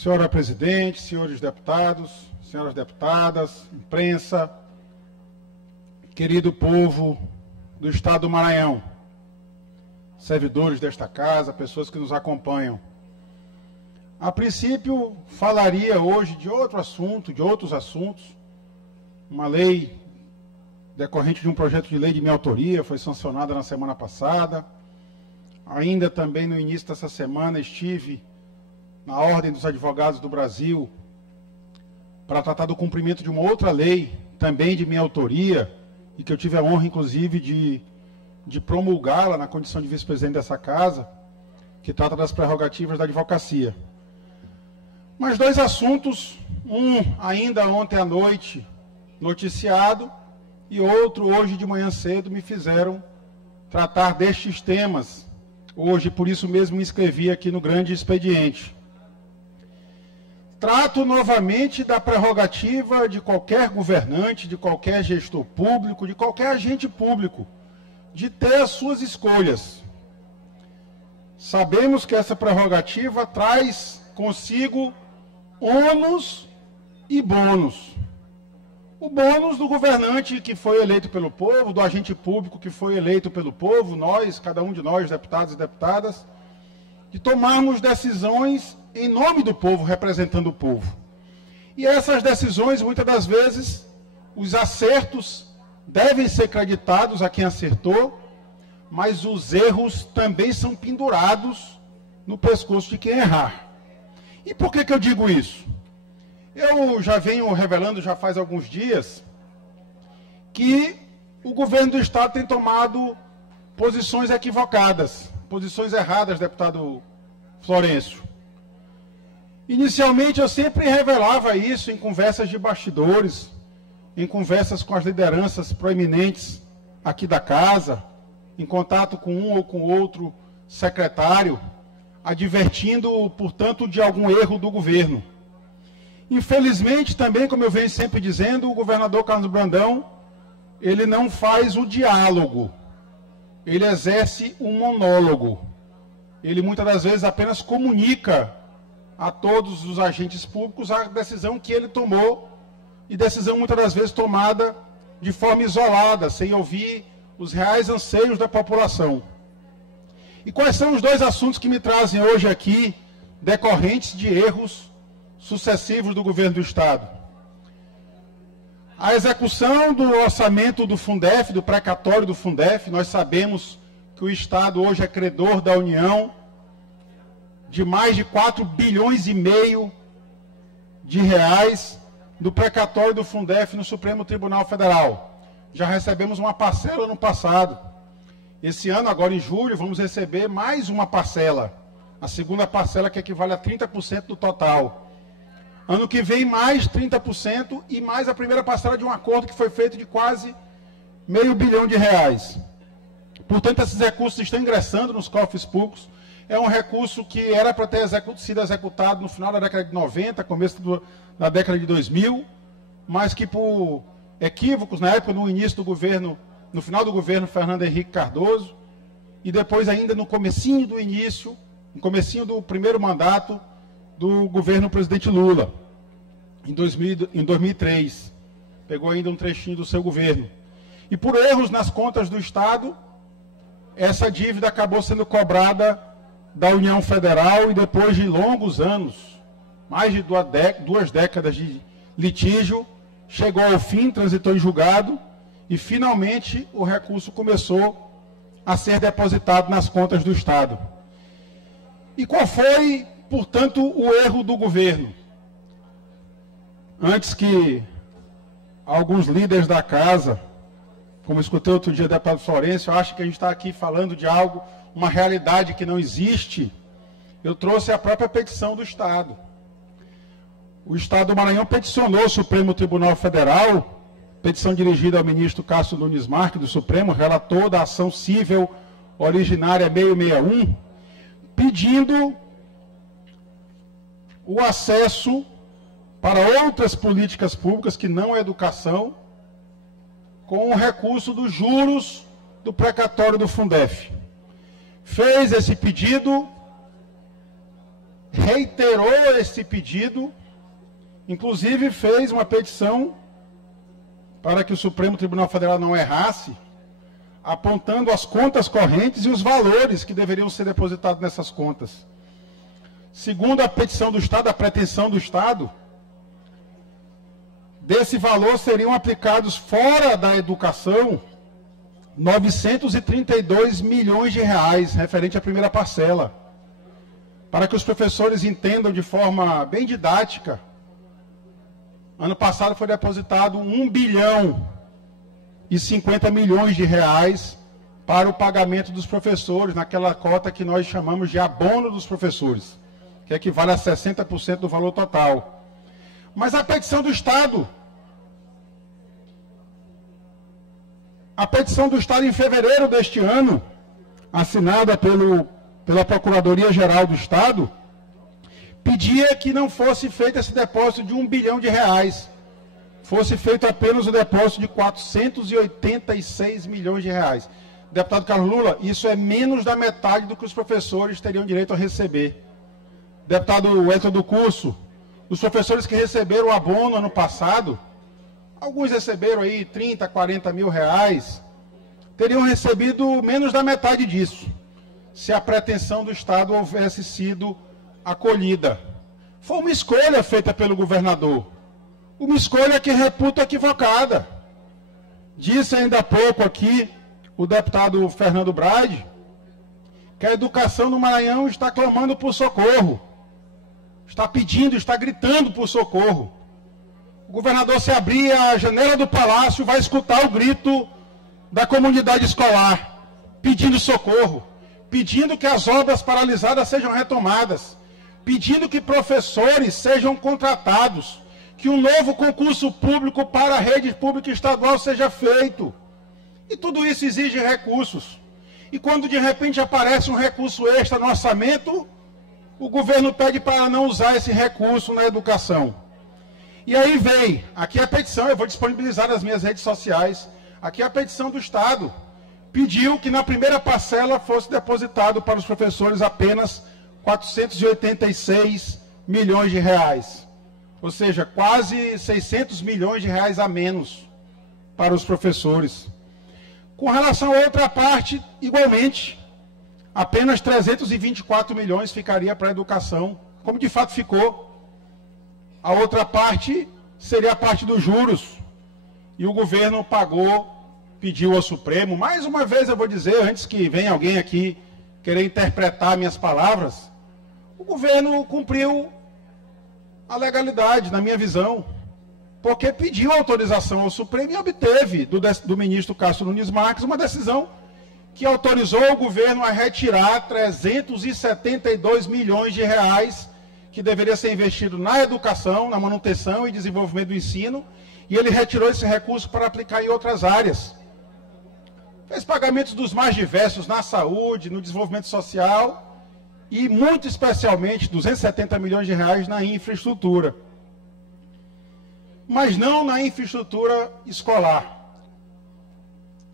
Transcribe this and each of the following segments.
Senhora presidente, senhores deputados, senhoras deputadas, imprensa, querido povo do estado do Maranhão, servidores desta casa, pessoas que nos acompanham. A princípio, falaria hoje de outros assuntos, uma lei decorrente de um projeto de lei de minha autoria, foi sancionada na semana passada. Ainda também no início dessa semana estive na Ordem dos Advogados do Brasil para tratar do cumprimento de uma outra lei, também de minha autoria, e que eu tive a honra, inclusive, de promulgá-la na condição de vice-presidente dessa casa, que trata das prerrogativas da advocacia. Mas dois assuntos, um ainda ontem à noite noticiado, e outro hoje de manhã cedo, me fizeram tratar destes temas. Hoje, por isso mesmo, me inscrevi aqui no grande expediente. Trato novamente da prerrogativa de qualquer governante, de qualquer gestor público, de qualquer agente público, de ter as suas escolhas. Sabemos que essa prerrogativa traz consigo ônus e bônus. O bônus do governante que foi eleito pelo povo, do agente público que foi eleito pelo povo, nós, cada um de nós, deputados e deputadas, de tomarmos decisões em nome do povo, representando o povo. E essas decisões, muitas das vezes, os acertos devem ser creditados a quem acertou, mas os erros também são pendurados no pescoço de quem errar. E por que eu digo isso? Eu já venho revelando, já faz alguns dias, que o governo do Estado tem tomado posições equivocadas, posições erradas, deputado Florencio. Inicialmente, eu sempre revelava isso em conversas de bastidores, em conversas com as lideranças proeminentes aqui da casa, em contato com um ou com outro secretário, advertindo, portanto, de algum erro do governo. Infelizmente, também, como eu venho sempre dizendo, o governador Carlos Brandão, ele não faz o diálogo, ele exerce um monólogo. Ele, muitas das vezes, apenas comunica a todos os agentes públicos a decisão que ele tomou, e decisão, muitas das vezes, tomada de forma isolada, sem ouvir os reais anseios da população. E quais são os dois assuntos que me trazem hoje aqui, decorrentes de erros sucessivos do governo do Estado? A execução do orçamento do Fundef, do precatório do Fundef. Nós sabemos que o Estado hoje é credor da União de mais de 4,5 bilhões de reais do precatório do Fundef no Supremo Tribunal Federal. Já recebemos uma parcela no passado. Esse ano, agora em julho, vamos receber mais uma parcela. A segunda parcela, que equivale a 30% do total. Ano que vem, mais 30% e mais a primeira parcela de um acordo que foi feito de quase R$500 bilhão. Portanto, esses recursos estão ingressando nos cofres públicos. É um recurso que era para ter sido executado no final da década de 90, começo da década de 2000, mas que por equívocos, na época, no início do governo, no final do governo Fernando Henrique Cardoso, e depois ainda no comecinho do início, no comecinho do primeiro mandato do governo presidente Lula, em 2003. Pegou ainda um trechinho do seu governo. E por erros nas contas do Estado, essa dívida acabou sendo cobrada da União Federal, e depois de longos anos, mais de duas décadas de litígio, chegou ao fim, transitou em julgado, e finalmente o recurso começou a ser depositado nas contas do Estado. E qual foi, portanto, o erro do governo? Antes que alguns líderes da casa, como escutei outro dia o deputado Florencio, acham que a gente está aqui falando de algo, uma realidade que não existe, eu trouxe a própria petição do Estado. O Estado do Maranhão peticionou o Supremo Tribunal Federal, petição dirigida ao ministro Cássio Nunes Marques, do Supremo, relator da ação civil originária 661, pedindo o acesso para outras políticas públicas que não a educação, com o recurso dos juros do precatório do Fundef. Fez esse pedido, reiterou esse pedido, inclusive fez uma petição para que o Supremo Tribunal Federal não errasse, apontando as contas correntes e os valores que deveriam ser depositados nessas contas. Segundo a petição do Estado, a pretensão do Estado, desse valor seriam aplicados fora da educação 932 milhões de reais, referente à primeira parcela. Para que os professores entendam de forma bem didática, ano passado foi depositado 1 bilhão e 50 milhões de reais para o pagamento dos professores, naquela cota que nós chamamos de abono dos professores, que equivale a 60% do valor total. Mas a petição do Estado, em fevereiro deste ano, assinada pela Procuradoria-Geral do Estado, pedia que não fosse feito esse depósito de 1 bilhão de reais, fosse feito apenas o depósito de 486 milhões de reais. Deputado Carlos Lula, isso é menos da metade do que os professores teriam direito a receber. Deputado Edson do Curso, os professores que receberam o abono ano passado, alguns receberam aí 30, 40 mil reais, teriam recebido menos da metade disso, se a pretensão do Estado houvesse sido acolhida. Foi uma escolha feita pelo governador, uma escolha que reputo equivocada. Disse ainda há pouco aqui o deputado Fernando Brade que a educação no Maranhão está clamando por socorro, está pedindo, está gritando por socorro. O governador, se abrir a janela do palácio, vai escutar o grito da comunidade escolar, pedindo socorro, pedindo que as obras paralisadas sejam retomadas, pedindo que professores sejam contratados, que um novo concurso público para a rede pública estadual seja feito. E tudo isso exige recursos. E quando de repente aparece um recurso extra no orçamento, o governo pede para não usar esse recurso na educação. E aí vem, aqui a petição, eu vou disponibilizar nas minhas redes sociais, aqui a petição do Estado, pediu que na primeira parcela fosse depositado para os professores apenas 486 milhões de reais. Ou seja, quase 600 milhões de reais a menos para os professores. Com relação à outra parte, igualmente, apenas 324 milhões ficaria para a educação, como de fato ficou. A outra parte seria a parte dos juros. E o governo pagou, pediu ao Supremo. Mais uma vez eu vou dizer, antes que venha alguém aqui querer interpretar minhas palavras, o governo cumpriu a legalidade, na minha visão, porque pediu autorização ao Supremo e obteve do ministro Cássio Nunes Marques uma decisão que autorizou o governo a retirar 372 milhões de reais que deveria ser investido na educação, na manutenção e desenvolvimento do ensino, e ele retirou esse recurso para aplicar em outras áreas. Fez pagamentos dos mais diversos na saúde, no desenvolvimento social e, muito especialmente, 270 milhões de reais na infraestrutura. Mas não na infraestrutura escolar.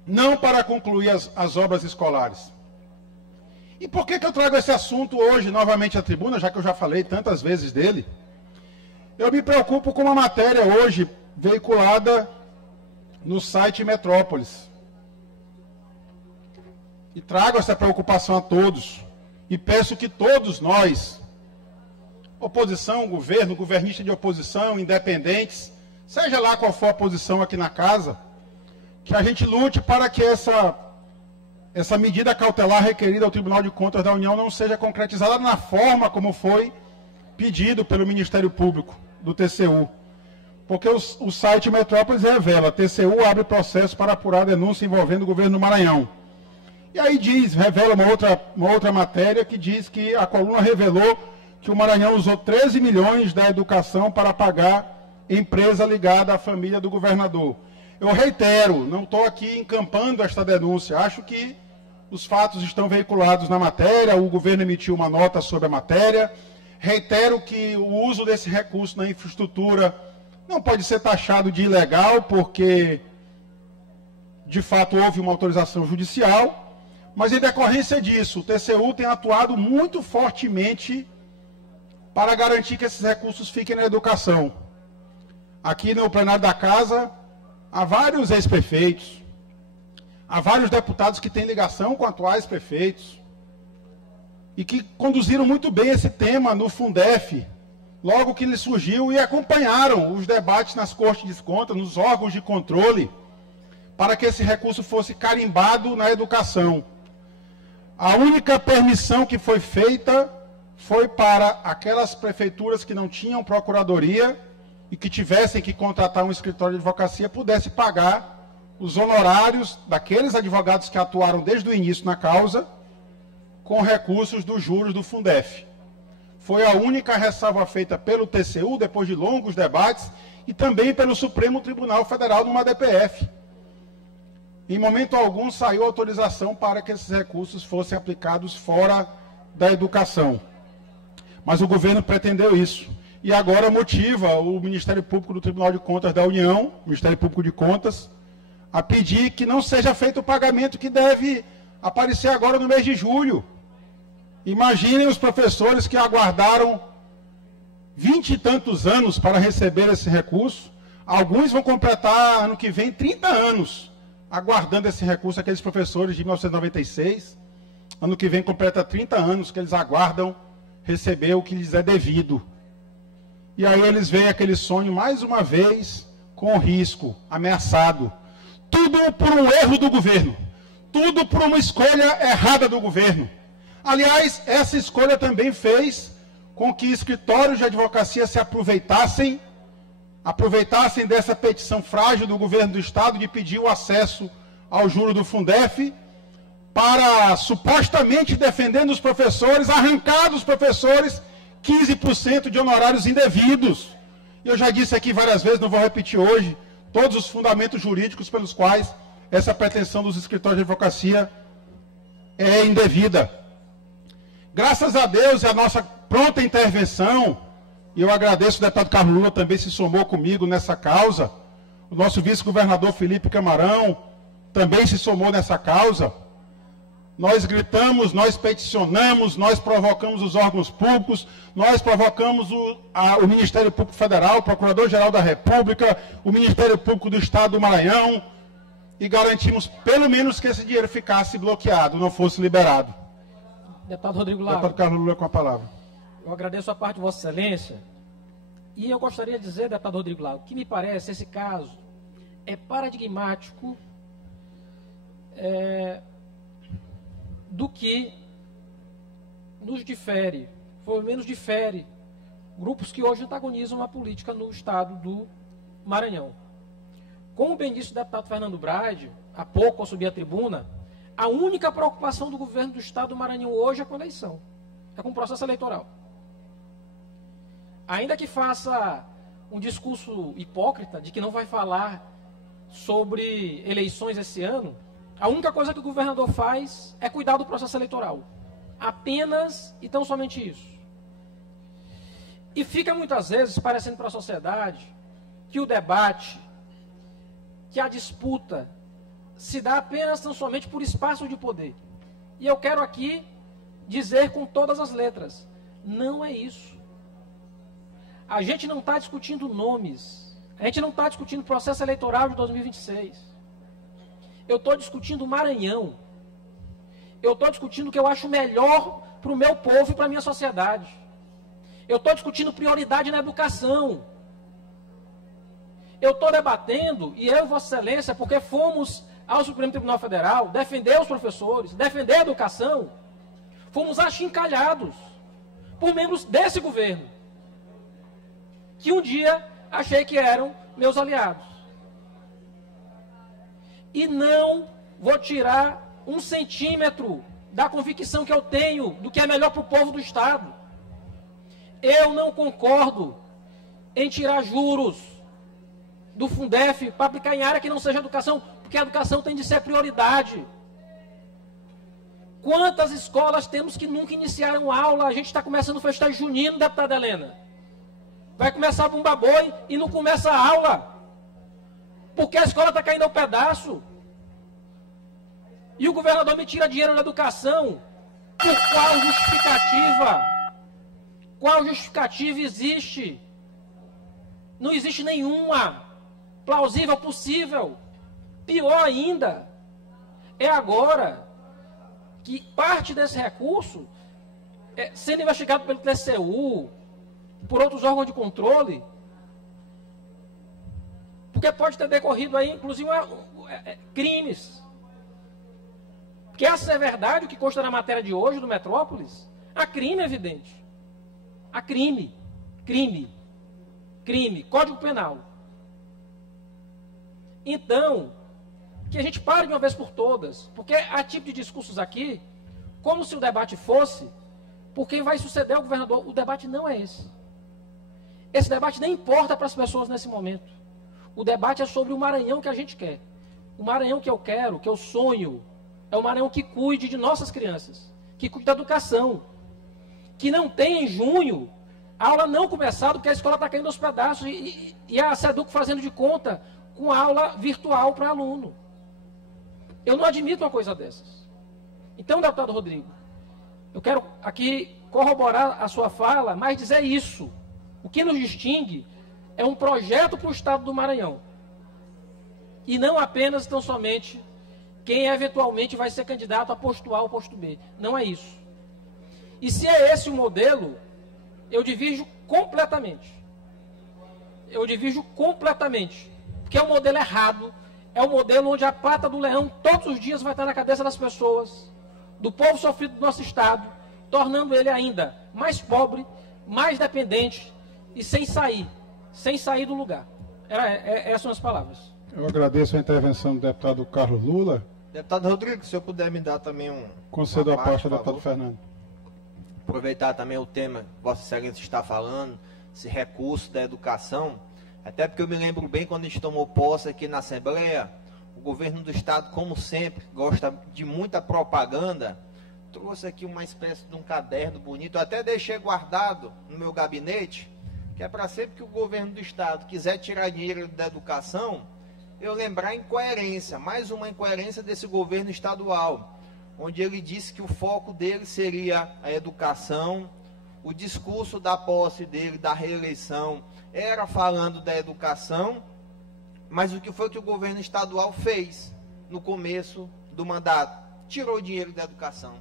Não para concluir as obras escolares. E por que eu trago esse assunto hoje novamente à tribuna, já que eu já falei tantas vezes dele? Eu me preocupo com uma matéria hoje veiculada no site Metrópolis. E trago essa preocupação a todos. E peço que todos nós, oposição, governo, governista de oposição, independentes, seja lá qual for a posição aqui na casa, que a gente lute para que essa medida cautelar requerida ao Tribunal de Contas da União não seja concretizada na forma como foi pedido pelo Ministério Público do TCU. Porque o site Metrópolis revela, TCU abre processo para apurar denúncia envolvendo o governo do Maranhão. E aí revela uma outra matéria que diz que a coluna revelou que o Maranhão usou 13 milhões da educação para pagar empresa ligada à família do governador. Eu reitero, não estou aqui encampando esta denúncia, acho que os fatos estão veiculados na matéria, o governo emitiu uma nota sobre a matéria. Reitero que o uso desse recurso na infraestrutura não pode ser taxado de ilegal, porque de fato houve uma autorização judicial, mas em decorrência disso, o TCU tem atuado muito fortemente para garantir que esses recursos fiquem na educação. Aqui no plenário da Casa, há vários ex-prefeitos, há vários deputados que têm ligação com atuais prefeitos e que conduziram muito bem esse tema no Fundef, logo que ele surgiu, e acompanharam os debates nas Cortes de Contas, nos órgãos de controle, para que esse recurso fosse carimbado na educação. A única permissão que foi feita foi para aquelas prefeituras que não tinham procuradoria e que tivessem que contratar um escritório de advocacia, pudesse pagar os honorários daqueles advogados que atuaram desde o início na causa, com recursos dos juros do Fundef. Foi a única ressalva feita pelo TCU, depois de longos debates, e também pelo Supremo Tribunal Federal numa DPF. Em momento algum saiu autorização para que esses recursos fossem aplicados fora da educação. Mas o governo pretendeu isso. E agora motiva o Ministério Público do Tribunal de Contas da União, o Ministério Público de Contas, a pedir que não seja feito o pagamento que deve aparecer agora no mês de julho. Imaginem os professores que aguardaram 20 e tantos anos para receber esse recurso. Alguns vão completar ano que vem 30 anos aguardando esse recurso, aqueles professores de 1996. Ano que vem completa 30 anos que eles aguardam receber o que lhes é devido. E aí eles veem aquele sonho mais uma vez com risco, ameaçado. Tudo por um erro do governo. Tudo por uma escolha errada do governo. Aliás, essa escolha também fez com que escritórios de advocacia se aproveitassem dessa petição frágil do governo do Estado de pedir o acesso ao juro do Fundef para, supostamente defendendo os professores, arrancar dos professores 15% de honorários indevidos. Eu já disse aqui várias vezes, não vou repetir hoje, todos os fundamentos jurídicos pelos quais essa pretensão dos escritórios de advocacia é indevida. Graças a Deus e a nossa pronta intervenção, e eu agradeço, o deputado Carlos Lula também se somou comigo nessa causa, o nosso vice-governador Felipe Camarão também se somou nessa causa. Nós gritamos, nós peticionamos, nós provocamos os órgãos públicos, nós provocamos o Ministério Público Federal, o Procurador-Geral da República, o Ministério Público do Estado do Maranhão, e garantimos pelo menos que esse dinheiro ficasse bloqueado, não fosse liberado. Deputado Rodrigo Lago. Deputado Carlos Lula com a palavra. Eu agradeço a parte de Vossa Excelência. E eu gostaria de dizer, deputado Rodrigo Lago, que me parece esse caso é paradigmático do que nos difere, pelo menos difere, grupos que hoje antagonizam a política no estado do Maranhão. Como bem disse o deputado Fernando Brade, há pouco ao subir à tribuna, a única preocupação do governo do estado do Maranhão hoje é com a eleição, é com o processo eleitoral. Ainda que faça um discurso hipócrita de que não vai falar sobre eleições esse ano, a única coisa que o governador faz é cuidar do processo eleitoral. Apenas e tão somente isso. E fica muitas vezes parecendo para a sociedade que o debate, que a disputa se dá apenas tão somente por espaço de poder. E eu quero aqui dizer com todas as letras, não é isso. A gente não está discutindo nomes, a gente não está discutindo o processo eleitoral de 2026. Eu estou discutindo o Maranhão. Eu estou discutindo o que eu acho melhor para o meu povo e para a minha sociedade. Eu estou discutindo prioridade na educação. Eu estou debatendo, e eu, Vossa Excelência, porque fomos ao Supremo Tribunal Federal defender os professores, defender a educação, fomos achincalhados por membros desse governo, que um dia achei que eram meus aliados. E não vou tirar 1 centímetro da convicção que eu tenho do que é melhor para o povo do Estado. Eu não concordo em tirar juros do Fundef para aplicar em área que não seja educação, porque a educação tem de ser prioridade. Quantas escolas temos que nunca iniciaram aula? A gente está começando o festejo junino, deputada Helena. Vai começar a Bumba Boi e não começa a aula. Porque a escola está caindo ao pedaço. E o governador me tira dinheiro na educação. Por qual justificativa? Qual justificativa existe? Não existe nenhuma plausível possível. Pior ainda, é agora que parte desse recurso, sendo investigado pelo TCU, por outros órgãos de controle, porque pode ter decorrido aí, inclusive, crimes. Porque essa é verdade, o que consta na matéria de hoje do Metrópolis, há crime evidente. Há crime. Código Penal. Então, que a gente pare de uma vez por todas, porque há tipo de discursos aqui, como se o debate fosse por quem vai suceder ao governador. O debate não é esse. Esse debate nem importa para as pessoas nesse momento. O debate é sobre o Maranhão que a gente quer. O Maranhão que eu quero, que eu sonho, é o Maranhão que cuide de nossas crianças, que cuide da educação, que não tem em junho a aula não começada porque a escola está caindo aos pedaços e a SEDUC fazendo de conta com aula virtual para aluno. Eu não admito uma coisa dessas. Então, deputado Rodrigo, eu quero aqui corroborar a sua fala, mas dizer isso. O que nos distingue é um projeto para o Estado do Maranhão. E não apenas, tão somente, quem eventualmente vai ser candidato a posto A ou posto B. Não é isso. E se é esse o modelo, eu divirjo completamente. Porque é um modelo errado, é um modelo onde a pata do leão todos os dias vai estar na cabeça das pessoas, do povo sofrido do nosso Estado, tornando ele ainda mais pobre, mais dependente e sem sair do lugar. Essas são as palavras. Eu agradeço a intervenção do deputado Carlos Lula. Deputado Rodrigo, se eu puder me dar também Concedo a palavra ao deputado Fernando. Aproveitar também o tema que Vossa Excelência está falando, esse recurso da educação, até porque eu me lembro bem quando a gente tomou posse aqui na Assembleia, o governo do Estado, como sempre, gosta de muita propaganda, trouxe aqui uma espécie de um caderno bonito, eu até deixei guardado no meu gabinete, que é para sempre que o governo do Estado quiser tirar dinheiro da educação, eu lembrar a incoerência, mais uma incoerência desse governo estadual, onde ele disse que o foco dele seria a educação, o discurso da posse dele, da reeleição, era falando da educação, mas o que foi que o governo estadual fez no começo do mandato? Tirou o dinheiro da educação.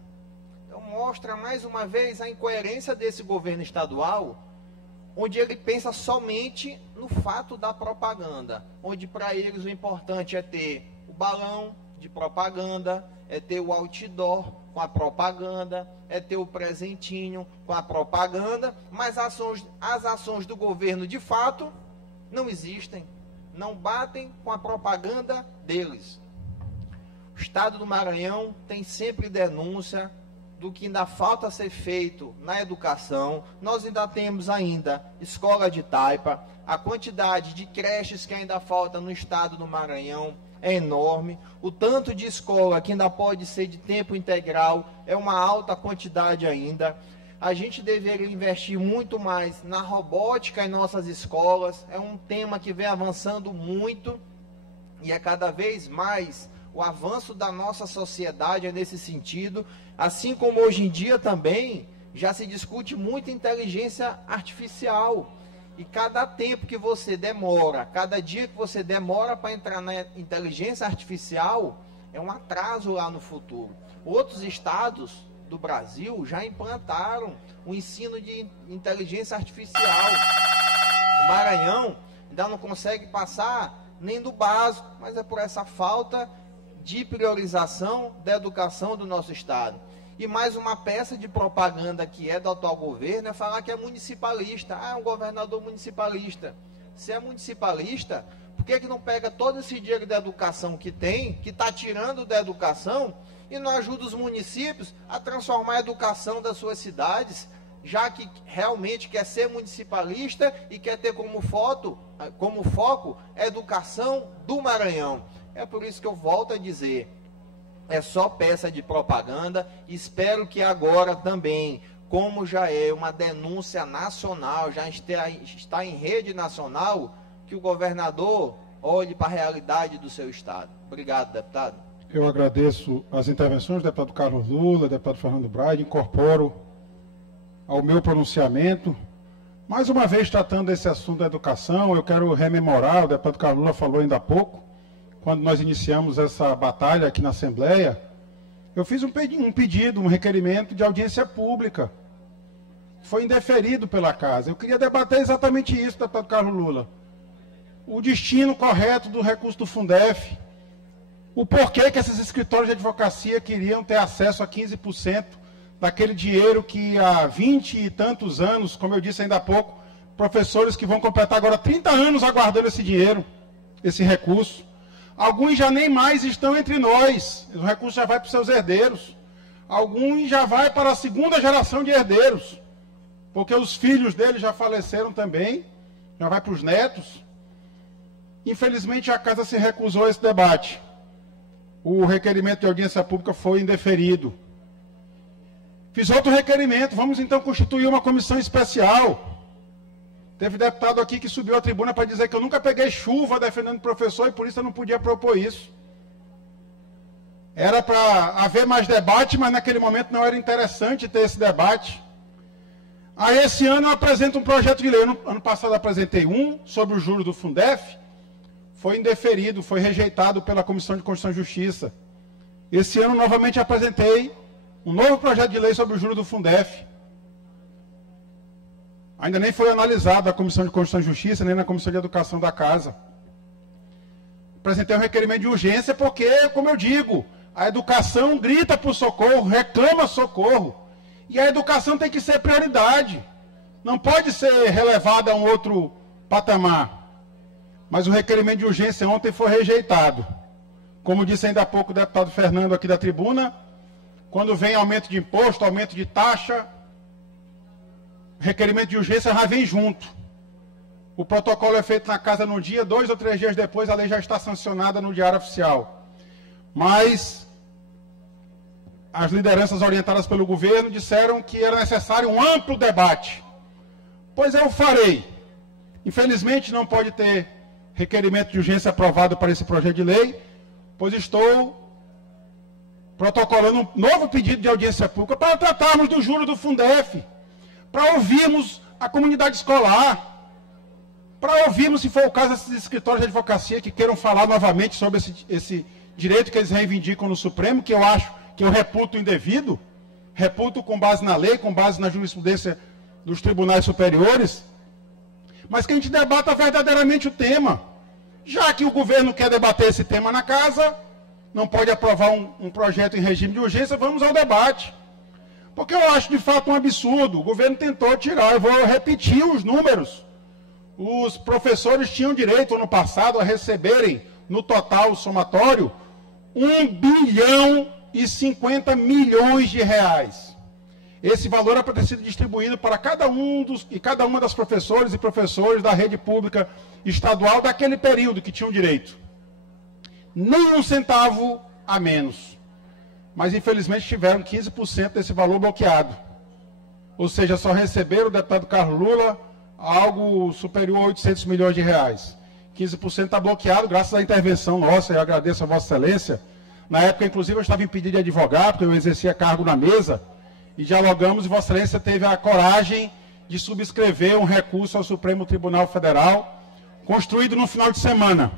Então mostra mais uma vez a incoerência desse governo estadual, onde ele pensa somente no fato da propaganda, onde para eles o importante é ter o balão de propaganda, é ter o outdoor com a propaganda, é ter o presentinho com a propaganda, mas as ações do governo de fato não existem, não batem com a propaganda deles. O Estado do Maranhão tem sempre denúncia do que ainda falta ser feito na educação. Nós ainda temos escola de taipa, a quantidade de creches que ainda falta no Estado do Maranhão é enorme, o tanto de escola que ainda pode ser de tempo integral é uma alta quantidade ainda. A gente deveria investir muito mais na robótica em nossas escolas, é um tema que vem avançando muito e é cada vez mais o avanço da nossa sociedade é nesse sentido, assim como hoje em dia também já se discute muito inteligência artificial. E cada tempo que você demora, cada dia que você demora para entrar na inteligência artificial, é um atraso lá no futuro. Outros estados do Brasil já implantaram o ensino de inteligência artificial. O Maranhão ainda não consegue passar nem do básico, mas é por essa falta de priorização da educação do nosso estado. E mais uma peça de propaganda que é do atual governo é falar que é municipalista. Ah, é um governador municipalista. Se é municipalista, por que não pega todo esse dinheiro da educação que tem, que está tirando da educação, e não ajuda os municípios a transformar a educação das suas cidades, já que realmente quer ser municipalista e quer ter como foco a educação do Maranhão. É por isso que eu volto a dizer, é só peça de propaganda. Espero que agora também, como já é uma denúncia nacional, já está em rede nacional, que o governador olhe para a realidade do seu estado. Obrigado, deputado. Eu agradeço as intervenções do deputado Carlos Lula, deputado Fernando Braide, incorporo ao meu pronunciamento. Mais uma vez, tratando desse assunto da educação, eu quero rememorar, o deputado Carlos Lula falou ainda há pouco, quando nós iniciamos essa batalha aqui na Assembleia, eu fiz um pedido, um requerimento de audiência pública. Foi indeferido pela Casa. Eu queria debater exatamente isso, deputado Carlos Lula. O destino correto do recurso do Fundef. O porquê que esses escritórios de advocacia queriam ter acesso a 15% daquele dinheiro que há 20 e tantos anos, como eu disse ainda há pouco, professores que vão completar agora 30 anos aguardando esse dinheiro, esse recurso. Alguns já nem mais estão entre nós. O recurso já vai para os seus herdeiros. Alguns já vai para a segunda geração de herdeiros, porque os filhos deles já faleceram também, já vai para os netos. Infelizmente, a Casa se recusou a esse debate. O requerimento de audiência pública foi indeferido. Fiz outro requerimento, vamos então constituir uma comissão especial. Teve deputado aqui que subiu à tribuna para dizer que eu nunca peguei chuva defendendo o professor e por isso eu não podia propor isso. Era para haver mais debate, mas naquele momento não era interessante ter esse debate. Aí esse ano eu apresento um projeto de lei. Ano passado eu apresentei um sobre os juros do Fundef. Foi indeferido, foi rejeitado pela Comissão de Constituição e Justiça. Esse ano novamente apresentei um novo projeto de lei sobre o juros do Fundef. Ainda nem foi analisado na Comissão de Constituição e Justiça, nem na Comissão de Educação da Casa. Apresentei um requerimento de urgência porque, como eu digo, a educação grita por socorro, reclama socorro. E a educação tem que ser prioridade. Não pode ser relevada a um outro patamar. Mas o requerimento de urgência ontem foi rejeitado. Como disse ainda há pouco o deputado Fernando aqui da tribuna, quando vem aumento de imposto, aumento de taxa, requerimento de urgência já vem junto. O protocolo é feito na Casa no dia, 2 ou 3 dias depois a lei já está sancionada no Diário Oficial. Mas as lideranças orientadas pelo governo disseram que era necessário um amplo debate. Pois eu farei. Infelizmente não pode ter requerimento de urgência aprovado para esse projeto de lei, pois estou protocolando um novo pedido de audiência pública para tratarmos do juro do Fundef, para ouvirmos a comunidade escolar, para ouvirmos, se for o caso, esses escritórios de advocacia que queiram falar novamente sobre esse direito que eles reivindicam no Supremo, que eu acho que eu reputo indevido, reputo com base na lei, com base na jurisprudência dos tribunais superiores, mas que a gente debata verdadeiramente o tema. Já que o governo quer debater esse tema na Casa, não pode aprovar um projeto em regime de urgência, vamos ao debate. Porque eu acho de fato um absurdo. O governo tentou tirar, eu vou repetir os números. Os professores tinham direito ano passado a receberem, no total somatório, 1,050 bilhões de reais. Esse valor era para ter sido distribuído para cada uma das professores e professores da rede pública estadual daquele período que tinham direito. Nem um centavo a menos. Mas, infelizmente, tiveram 15% desse valor bloqueado. Ou seja, só receberam o deputado Carlos Lula algo superior a 800 milhões de reais. 15% está bloqueado, graças à intervenção nossa, eu agradeço a Vossa Excelência. Na época, inclusive, eu estava impedido de advogar, porque eu exercia cargo na mesa, e dialogamos, e Vossa Excelência teve a coragem de subscrever um recurso ao Supremo Tribunal Federal, construído no final de semana.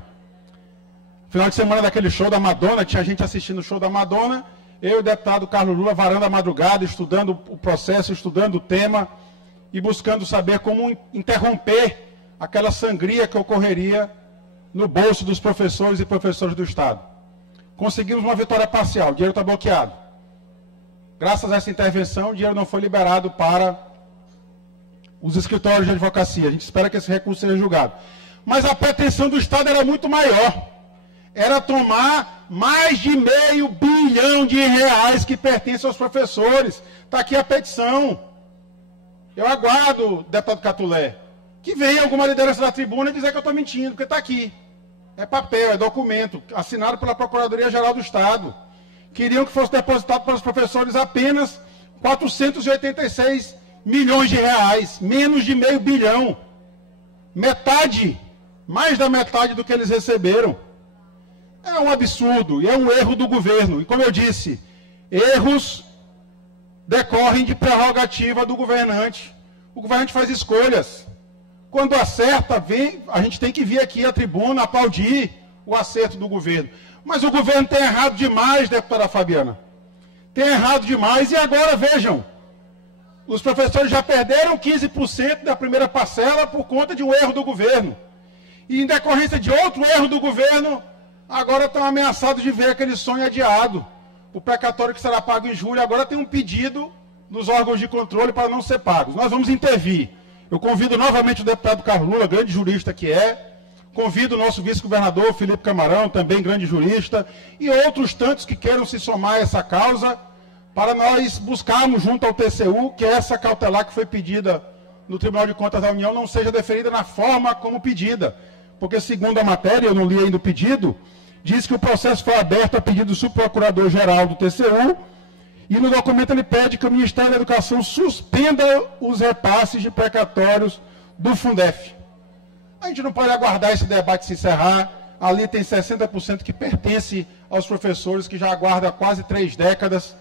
Final de semana daquele show da Madonna, tinha gente assistindo o show da Madonna, eu e o deputado Carlos Lula varando a madrugada, estudando o processo, estudando o tema, e buscando saber como interromper aquela sangria que ocorreria no bolso dos professores e professores do Estado. Conseguimos uma vitória parcial, o dinheiro está bloqueado. Graças a essa intervenção, o dinheiro não foi liberado para os escritórios de advocacia. A gente espera que esse recurso seja julgado. Mas a pretensão do Estado era muito maior. Era tomar mais de R$500 bilhão que pertencem aos professores. Está aqui a petição. Eu aguardo, deputado Catulé, que venha alguma liderança da tribuna e dizer que eu estou mentindo, porque está aqui. É papel, é documento, assinado pela Procuradoria-Geral do Estado. Queriam que fosse depositado para os professores apenas 486 milhões de reais, menos de R$500 bilhão. Metade, mais da metade do que eles receberam. É um absurdo e é um erro do governo. E como eu disse, erros decorrem de prerrogativa do governante. O governante faz escolhas. Quando acerta, a gente tem que vir aqui à tribuna aplaudir o acerto do governo. Mas o governo tem errado demais, deputada Fabiana. Tem errado demais. E agora, vejam, os professores já perderam 15% da primeira parcela por conta de um erro do governo. E em decorrência de outro erro do governo, agora estão ameaçados de ver aquele sonho adiado. O precatório que será pago em julho agora tem um pedido dos órgãos de controle para não ser pagos. Nós vamos intervir. Eu convido novamente o deputado Carlos Lula, grande jurista que é, convido o nosso vice-governador Felipe Camarão, também grande jurista, e outros tantos que queiram se somar a essa causa, para nós buscarmos junto ao TCU que essa cautelar que foi pedida no Tribunal de Contas da União não seja deferida na forma como pedida. Porque, segundo a matéria, eu não li ainda o pedido, diz que o processo foi aberto a pedido do subprocurador-geral do TCU, e no documento ele pede que o Ministério da Educação suspenda os repasses de precatórios do Fundef. A gente não pode aguardar esse debate se encerrar. Ali tem 60% que pertence aos professores, que já aguardam há quase 3 décadas,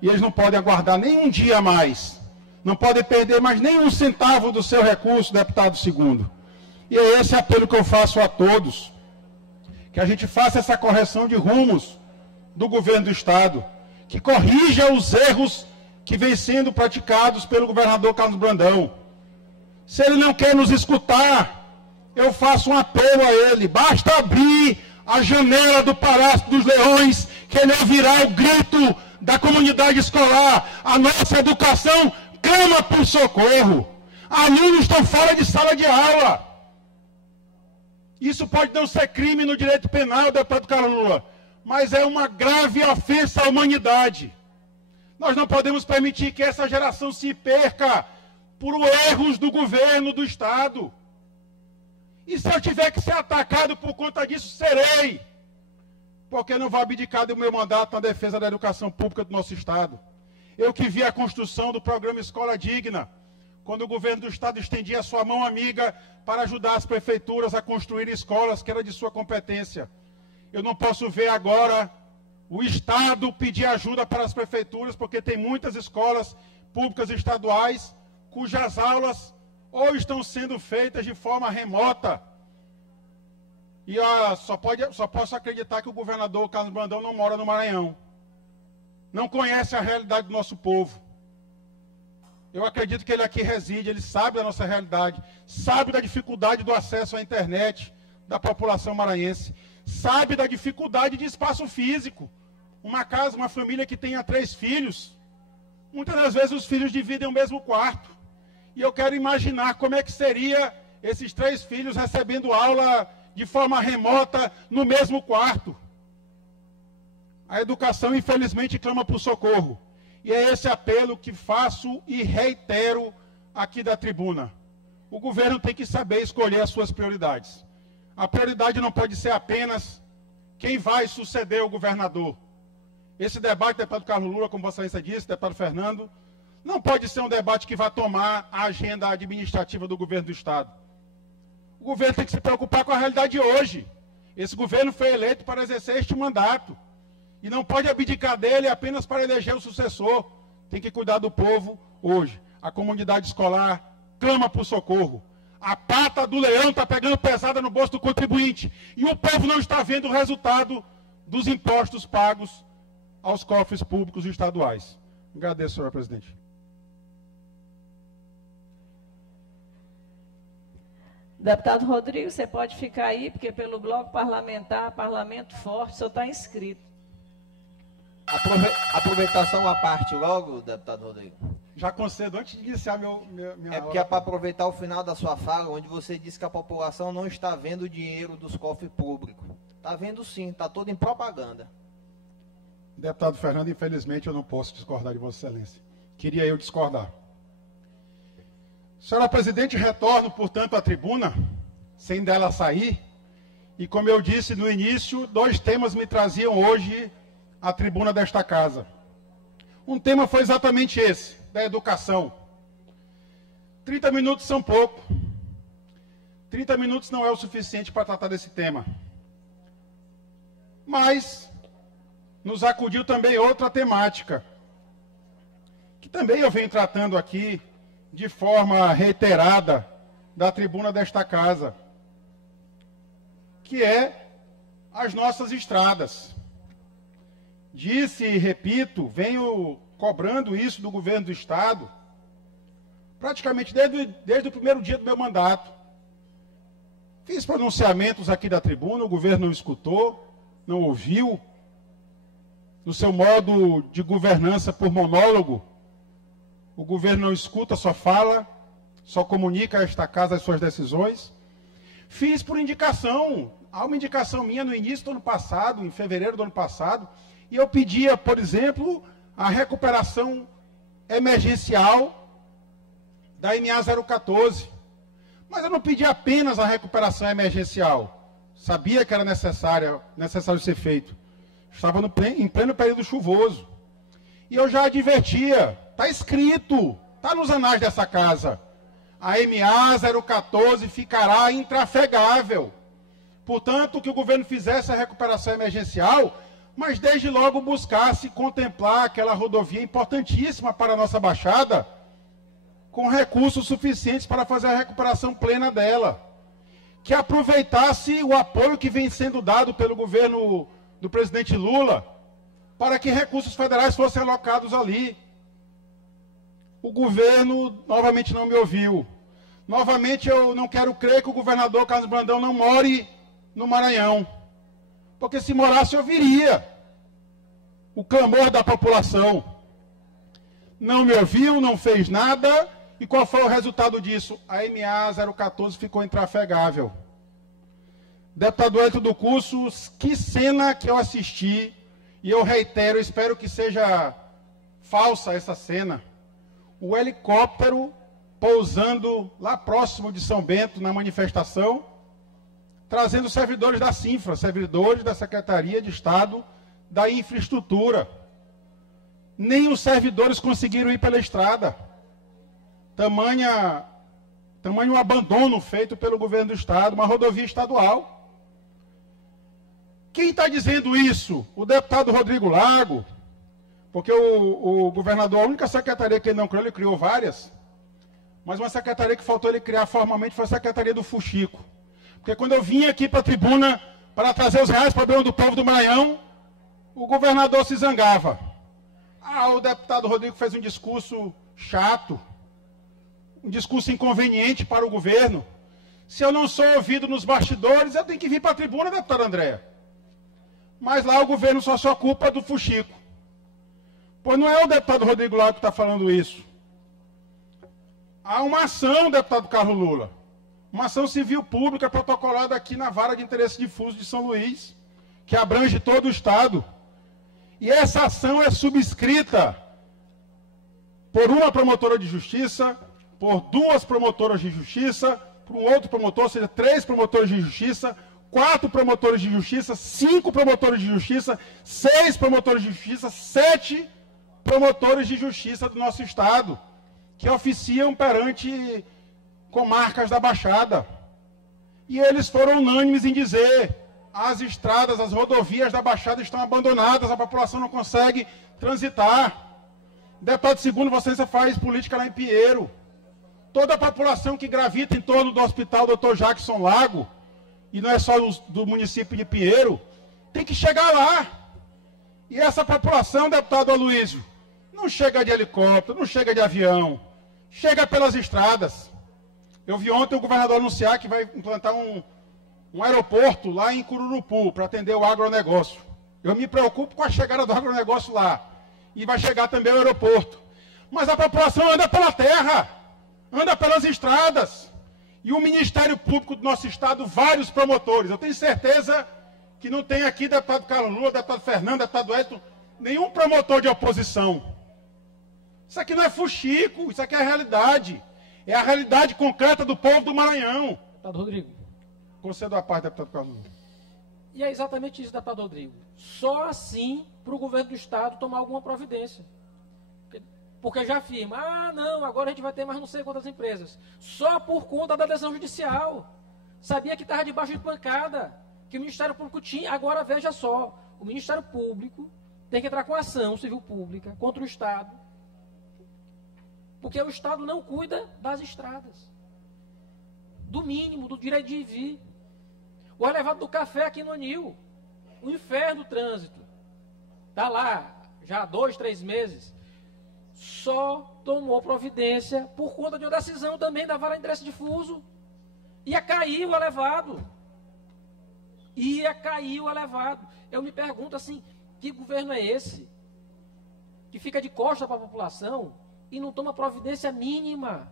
e eles não podem aguardar nem um dia a mais. Não podem perder mais nem um centavo do seu recurso, deputado segundo. E é esse apelo que eu faço a todos, que a gente faça essa correção de rumos do governo do Estado, que corrija os erros que vêm sendo praticados pelo governador Carlos Brandão. Se ele não quer nos escutar, eu faço um apelo a ele. Basta abrir a janela do Palácio dos Leões, que ele ouvirá o grito da comunidade escolar. A nossa educação clama por socorro. Alunos estão fora de sala de aula. Isso pode não ser crime no direito penal, deputado Carlos Lula, mas é uma grave ofensa à humanidade. Nós não podemos permitir que essa geração se perca por erros do governo do Estado. E se eu tiver que ser atacado por conta disso, serei. Porque não vou abdicar do meu mandato na defesa da educação pública do nosso Estado. Eu que vi a construção do programa Escola Digna, quando o governo do Estado estendia a sua mão amiga para ajudar as prefeituras a construir escolas que era de sua competência. Eu não posso ver agora o Estado pedir ajuda para as prefeituras, porque tem muitas escolas públicas estaduais cujas aulas ou estão sendo feitas de forma remota. E só posso acreditar que o governador Carlos Brandão não mora no Maranhão. Não conhece a realidade do nosso povo. Eu acredito que ele aqui reside, ele sabe da nossa realidade, sabe da dificuldade do acesso à internet da população maranhense, sabe da dificuldade de espaço físico. Uma casa, uma família que tenha 3 filhos, muitas das vezes os filhos dividem o mesmo quarto. E eu quero imaginar como é que seria esses 3 filhos recebendo aula de forma remota no mesmo quarto. A educação, infelizmente, clama por socorro. E é esse apelo que faço e reitero aqui da tribuna. O governo tem que saber escolher as suas prioridades. A prioridade não pode ser apenas quem vai suceder o governador. Esse debate, deputado Carlos Lula, como Vossa Excelência disse, deputado Fernando, não pode ser um debate que vai tomar a agenda administrativa do governo do Estado. O governo tem que se preocupar com a realidade de hoje. Esse governo foi eleito para exercer este mandato. E não pode abdicar dele apenas para eleger o sucessor. Tem que cuidar do povo hoje. A comunidade escolar clama por socorro. A pata do leão está pegando pesada no bolso do contribuinte. E o povo não está vendo o resultado dos impostos pagos aos cofres públicos e estaduais. Agradeço, senhora presidente. Deputado Rodrigo, você pode ficar aí, porque pelo bloco parlamentar, Parlamento Forte, o senhor está inscrito. Aproveitação à parte logo, deputado Rodrigo. Já concedo antes de iniciar minha porque é para aproveitar o final da sua fala, onde você disse que a população não está vendo o dinheiro dos cofres públicos. Está vendo sim, está todo em propaganda. Deputado Fernando, infelizmente eu não posso discordar de Vossa Excelência. Queria eu discordar. Senhora presidente, retorno, portanto, à tribuna, sem dela sair. E como eu disse no início, 2 temas me traziam hoje à tribuna desta casa. Um tema foi exatamente esse, da educação. 30 minutos são pouco. 30 minutos não é o suficiente para tratar desse tema. Mas nos acudiu também outra temática, que também eu venho tratando aqui de forma reiterada da tribuna desta casa, que é as nossas estradas. Disse e repito, venho cobrando isso do governo do Estado, praticamente desde o primeiro dia do meu mandato. Fiz pronunciamentos aqui da tribuna, o governo não escutou, não ouviu. No seu modo de governança por monólogo, o governo não escuta, só fala, só comunica a esta casa as suas decisões. Fiz por indicação, há uma indicação minha no início do ano passado, em fevereiro do ano passado, e eu pedia, por exemplo, a recuperação emergencial da MA 014. Mas eu não pedi apenas a recuperação emergencial. Sabia que era necessário ser feito. Estava em pleno período chuvoso. E eu já advertia, está escrito, está nos anais dessa casa. A MA 014 ficará intrafegável. Portanto, que o governo fizesse a recuperação emergencial, mas desde logo buscasse contemplar aquela rodovia importantíssima para a nossa Baixada, com recursos suficientes para fazer a recuperação plena dela. Que aproveitasse o apoio que vem sendo dado pelo governo do presidente Lula, para que recursos federais fossem alocados ali. O governo novamente não me ouviu. Novamente eu não quero crer que o governador Carlos Brandão não more no Maranhão. Porque se morasse eu viria o clamor da população. Não me ouviu, não fez nada. E qual foi o resultado disso? A MA 014 ficou intrafegável. Deputado Hélio do Curso, que cena que eu assisti, e eu reitero, espero que seja falsa essa cena. O helicóptero pousando lá próximo de São Bento, na manifestação, trazendo servidores da CINFRA, servidores da Secretaria de Estado da Infraestrutura. Nem os servidores conseguiram ir pela estrada. Tamanho abandono feito pelo governo do Estado, uma rodovia estadual. Quem está dizendo isso? O deputado Rodrigo Lago, porque o governador, a única secretaria que ele não criou, ele criou várias, mas uma secretaria que faltou ele criar formalmente foi a Secretaria do Fuxico. Porque quando eu vim aqui para a tribuna para trazer os reais problemas do povo do Maranhão, o governador se zangava. O deputado Rodrigo fez um discurso chato, um discurso inconveniente para o governo. Se eu não sou ouvido nos bastidores, eu tenho que vir para a tribuna, deputada Andréa. Mas lá o governo só se ocupa do fuxico. Pois não é o deputado Rodrigo Lago que está falando isso. Há uma ação, deputado Carlos Lula, uma ação civil pública protocolada aqui na Vara de Interesse Difuso de São Luís, que abrange todo o Estado. E essa ação é subscrita por uma promotora de justiça, por duas promotoras de justiça, por um outro promotor, ou seja, 3 promotores de justiça, 4 promotores de justiça, 5 promotores de justiça, 6 promotores de justiça, 7 promotores de justiça do nosso Estado, que oficiam perante comarcas da Baixada. E eles foram unânimes em dizer: as estradas, as rodovias da Baixada estão abandonadas, a população não consegue transitar. Deputado Segundo, você faz política lá em Pinheiro. Toda a população que gravita em torno do Hospital Dr. Jackson Lago, e não é só do município de Pinheiro, tem que chegar lá. E essa população, deputado Aloysio, não chega de helicóptero, não chega de avião, chega pelas estradas. Eu vi ontem o governador anunciar que vai implantar um aeroporto lá em Cururupu para atender o agronegócio. Eu me preocupo com a chegada do agronegócio lá. E vai chegar também o aeroporto. Mas a população anda pela terra, anda pelas estradas. E o Ministério Público do nosso Estado, vários promotores. Eu tenho certeza que não tem aqui deputado Carlos Lula, deputado Fernando, deputado Edson, nenhum promotor de oposição. Isso aqui não é fuxico, isso aqui é a realidade. É a realidade concreta do povo do Maranhão. Deputado Rodrigo. Concedo a parte, deputado Carlos Lula. E é exatamente isso, deputado Rodrigo. Só assim para o governo do Estado tomar alguma providência. Porque já afirma, não, agora a gente vai ter mais não sei quantas empresas. Só por conta da decisão judicial. Sabia que estava debaixo de pancada, que o Ministério Público tinha. Agora, veja só, o Ministério Público tem que entrar com ação civil pública contra o Estado Porque o Estado não cuida das estradas. Do mínimo, do direito de ir e vir. O elevado do café aqui no Anil. O inferno do trânsito. Está lá, já há 2, 3 meses. Só tomou providência por conta de uma decisão também da Vara de Endereço Difuso. Ia cair o elevado. Ia cair o elevado. Eu me pergunto assim, que governo é esse? Que fica de costa para a população e não toma providência mínima,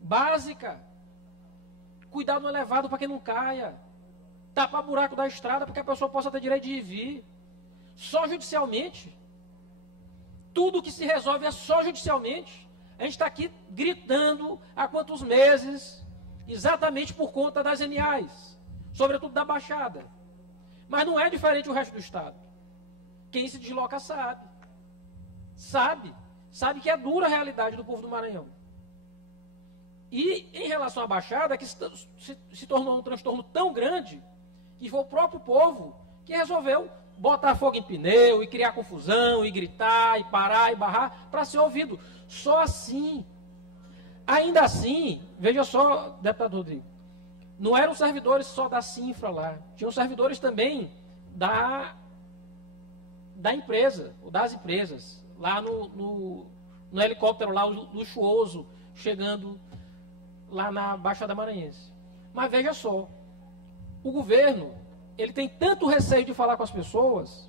básica. Cuidar no elevado para que não caia. Tapar buraco da estrada para que a pessoa possa ter direito de ir e vir. Só judicialmente. Tudo que se resolve é só judicialmente. A gente está aqui gritando há quantos meses, exatamente por conta das ENIAs, sobretudo da Baixada. Mas não é diferente o resto do Estado. Quem se desloca sabe. Sabe que é dura a realidade do povo do Maranhão. E em relação à Baixada, que se tornou um transtorno tão grande, que foi o próprio povo que resolveu botar fogo em pneu, e criar confusão, e gritar, e parar, e barrar, para ser ouvido. Só assim. Ainda assim, veja só, deputado Rodrigo, não eram servidores só da Cinfra lá, tinham servidores também da empresa, ou das empresas, lá no helicóptero lá, luxuoso, chegando lá na Baixada Maranhense. Mas veja só, o governo, ele tem tanto receio de falar com as pessoas,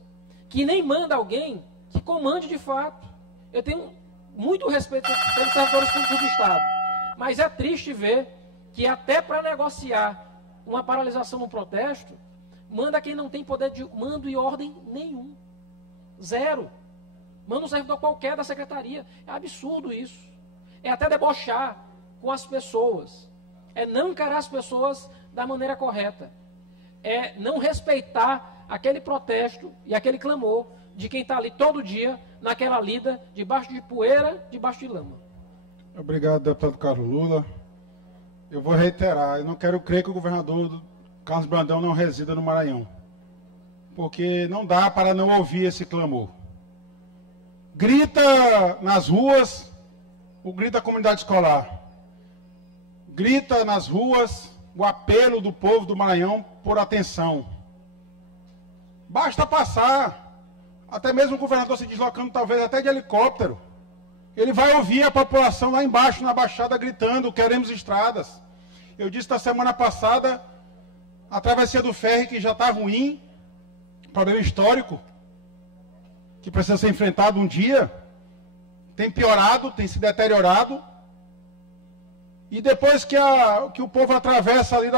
que nem manda alguém que comande de fato. Eu tenho muito respeito pelos servidores públicos do Estado, mas é triste ver que até para negociar uma paralisação no protesto, manda quem não tem poder de mando e ordem nenhum. Zero. Manda um servidor qualquer da secretaria. É absurdo isso. É até debochar com as pessoas. É não encarar as pessoas da maneira correta. É não respeitar aquele protesto e aquele clamor de quem está ali todo dia, naquela lida, debaixo de poeira, debaixo de lama. Obrigado, deputado Carlos Lula. Eu vou reiterar, eu não quero crer que o governador Carlos Brandão não resida no Maranhão, porque não dá para não ouvir esse clamor. Grita nas ruas o grito da comunidade escolar. Grita nas ruas o apelo do povo do Maranhão por atenção. Basta passar, até mesmo o governador se deslocando talvez até de helicóptero, ele vai ouvir a população lá embaixo na Baixada gritando, queremos estradas. Eu disse na semana passada, a travessia do ferry que já está ruim, problema histórico, que precisa ser enfrentado um dia, tem piorado, tem se deteriorado. E depois que o povo atravessa ali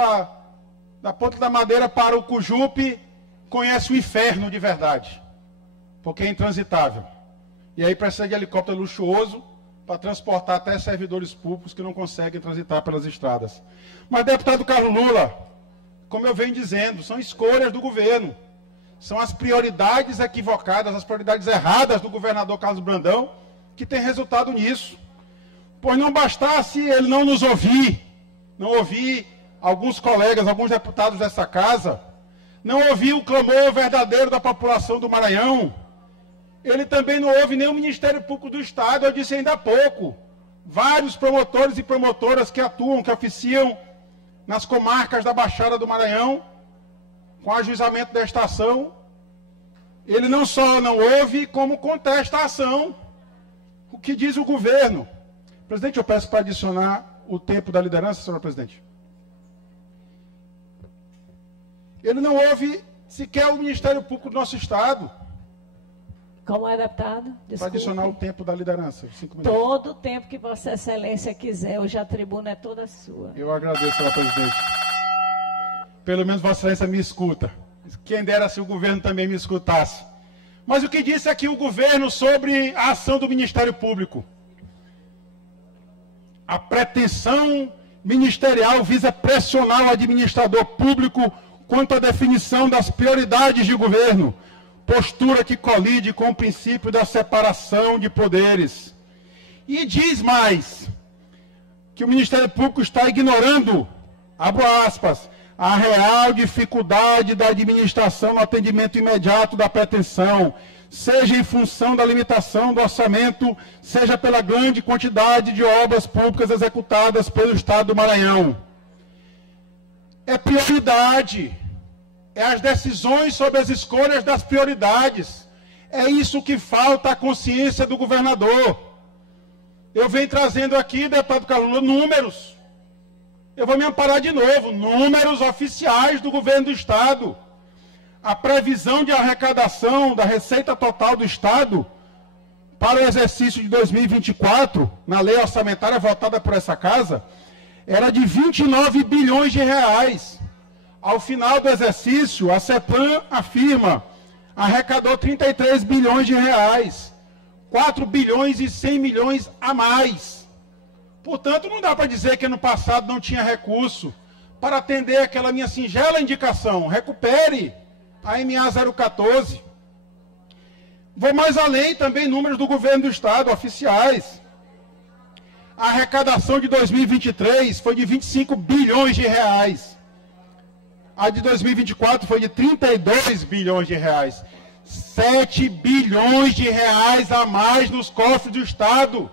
da Ponta da Madeira para o Cujupe, conhece o inferno de verdade, porque é intransitável. E aí precisa de helicóptero luxuoso para transportar até servidores públicos que não conseguem transitar pelas estradas. Mas, deputado Carlos Lula, como eu venho dizendo, são escolhas do governo. São as prioridades equivocadas, as prioridades erradas do governador Carlos Brandão que tem resultado nisso. Pois não bastasse ele não nos ouvir, não ouvir alguns colegas, alguns deputados dessa casa, não ouvir o clamor verdadeiro da população do Maranhão, ele também não ouve nem o Ministério Público do Estado. Eu disse ainda há pouco, vários promotores e promotoras que atuam, que oficiam nas comarcas da Baixada do Maranhão, com ajuizamento desta ação, ele não só não ouve, como contesta a ação. O que diz o governo? Presidente, eu peço para adicionar o tempo da liderança, senhora presidente. Ele não ouve sequer o Ministério Público do nosso Estado. Como é, deputado? Para adicionar o tempo da liderança, 5 minutos. Todo o tempo que Vossa Excelência quiser, hoje a tribuna é toda sua. Eu agradeço, senhora presidente. Pelo menos Vossa Excelência me escuta. Quem dera se o governo também me escutasse. Mas o que disse aqui o governo sobre a ação do Ministério Público? A pretensão ministerial visa pressionar o administrador público quanto à definição das prioridades de governo, postura que colide com o princípio da separação de poderes. E diz mais, que o Ministério Público está ignorando, abro aspas, a real dificuldade da administração no atendimento imediato da pretensão, seja em função da limitação do orçamento, seja pela grande quantidade de obras públicas executadas pelo Estado do Maranhão. É prioridade, é as decisões sobre as escolhas das prioridades. É isso que falta à consciência do governador. Eu venho trazendo aqui, deputado Carlos Lula, números. Eu vou me amparar de novo, números oficiais do governo do Estado. A previsão de arrecadação da receita total do Estado para o exercício de 2024, na lei orçamentária votada por essa casa, era de 29 bilhões de reais. Ao final do exercício, a CEPLAN afirma, arrecadou 33 bilhões de reais, 4 bilhões e 100 milhões a mais. Portanto, não dá para dizer que ano passado não tinha recurso para atender aquela minha singela indicação. Recupere a MA 014. Vou mais além, também números do governo do Estado, oficiais. A arrecadação de 2023 foi de 25 bilhões de reais. A de 2024 foi de 32 bilhões de reais. 7 bilhões de reais a mais nos cofres do Estado.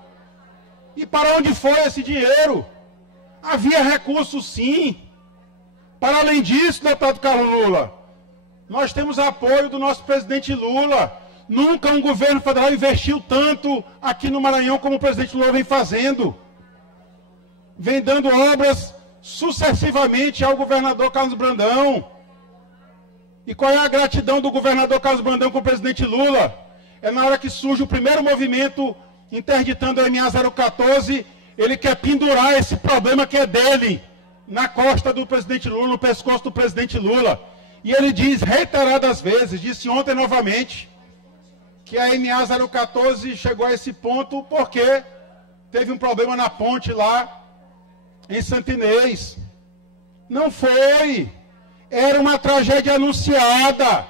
E para onde foi esse dinheiro? Havia recurso, sim. Para além disso, deputado Carlos Lula, nós temos apoio do nosso presidente Lula. Nunca um governo federal investiu tanto aqui no Maranhão como o presidente Lula vem fazendo. Vem dando obras sucessivamente ao governador Carlos Brandão. E qual é a gratidão do governador Carlos Brandão com o presidente Lula? É na hora que surge o primeiro movimento interditando a MA 014, ele quer pendurar esse problema que é dele, na costa do presidente Lula, no pescoço do presidente Lula. E ele diz reiteradas vezes, disse ontem novamente, que a MA 014 chegou a esse ponto porque teve um problema na ponte lá em Santo Inês. Não foi. Era uma tragédia anunciada.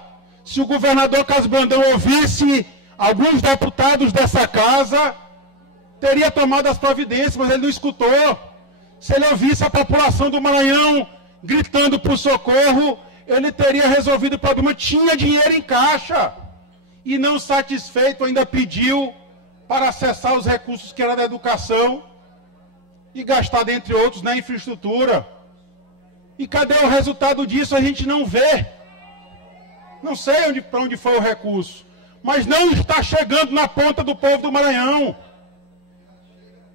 Se o governador Carlos Brandão ouvisse alguns deputados dessa casa, teria tomado as providências, mas ele não escutou. Se ele ouvisse a população do Maranhão gritando por socorro, ele teria resolvido o problema. Tinha dinheiro em caixa. E não satisfeito, ainda pediu para acessar os recursos que era da educação e gastar, dentre outros, na infraestrutura. E cadê o resultado disso? A gente não vê. Não sei para onde foi o recurso, mas não está chegando na ponta do povo do Maranhão.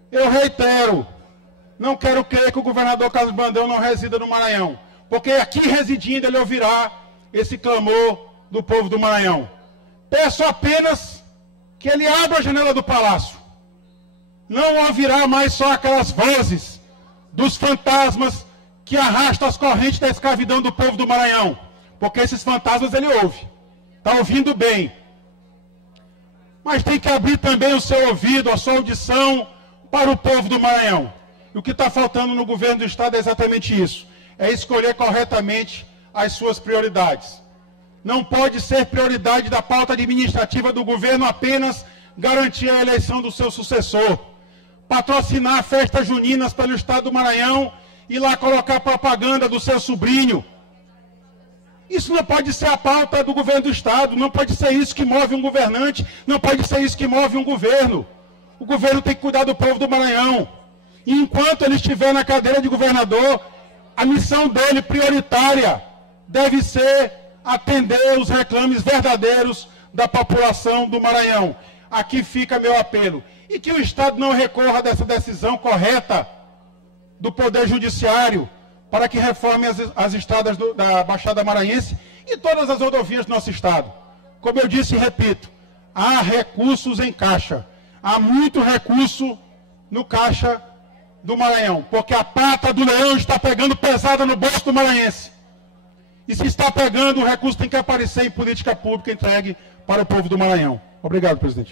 Eu reitero, não quero crer que o governador Carlos Brandão não resida no Maranhão, porque aqui residindo ele ouvirá esse clamor do povo do Maranhão. Peço apenas que ele abra a janela do palácio. Não ouvirá mais só aquelas vozes dos fantasmas que arrastam as correntes da escravidão do povo do Maranhão. Porque esses fantasmas ele ouve. Está ouvindo bem. Mas tem que abrir também o seu ouvido, a sua audição para o povo do Maranhão. E o que está faltando no governo do Estado é exatamente isso. É escolher corretamente as suas prioridades. Não pode ser prioridade da pauta administrativa do governo apenas garantir a eleição do seu sucessor, patrocinar festas juninas pelo Estado do Maranhão e lá colocar propaganda do seu sobrinho. Isso não pode ser a pauta do governo do Estado, não pode ser isso que move um governante, não pode ser isso que move um governo. O governo tem que cuidar do povo do Maranhão. E enquanto ele estiver na cadeira de governador, a missão dele prioritária deve ser atender os reclames verdadeiros da população do Maranhão. Aqui fica meu apelo. E que o Estado não recorra dessa decisão correta do Poder Judiciário para que reforme as estradas da Baixada Maranhense e todas as rodovias do nosso Estado. Como eu disse e repito, há recursos em caixa. Há muito recurso no caixa do Maranhão, porque a pata do leão está pegando pesada no bolso do maranhense. E se está pegando, o recurso tem que aparecer em política pública entregue para o povo do Maranhão. Obrigado, presidente.